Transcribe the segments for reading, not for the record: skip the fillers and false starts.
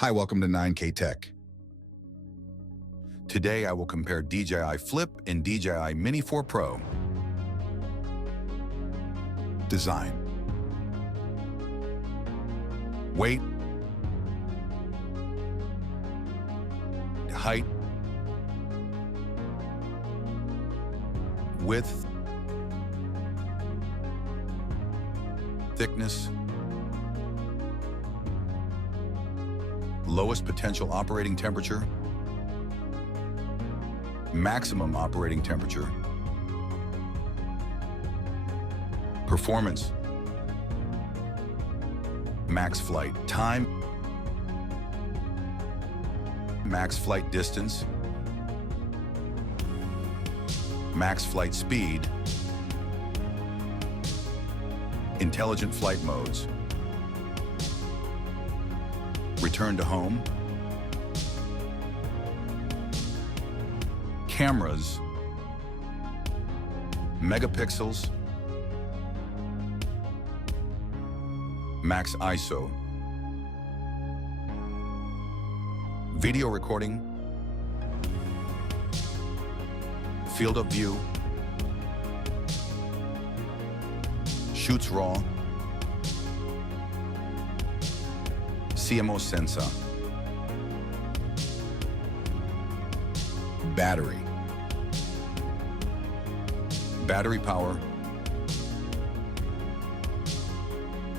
Hi, welcome to 9K Tech. Today I will compare DJI Flip and DJI Mini 4 Pro. Design. Weight. Height. Width. Thickness. Lowest potential operating temperature. Maximum operating temperature. Performance. Max flight time. Max flight distance. Max flight speed. Intelligent flight modes. Return to home. Cameras. Megapixels. Max ISO. Video recording. Field of view. Shoots raw. CMOS sensor. Battery. Battery power.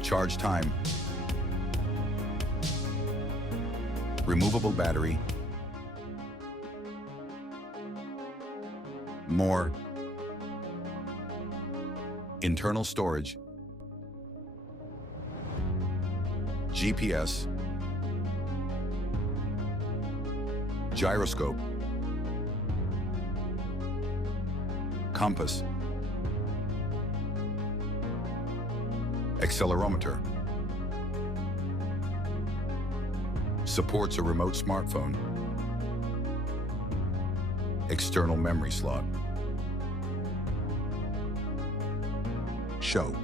Charge time. Removable battery. More. Internal storage. GPS. Gyroscope. Compass. Accelerometer. Supports a remote smartphone. External memory slot. Show.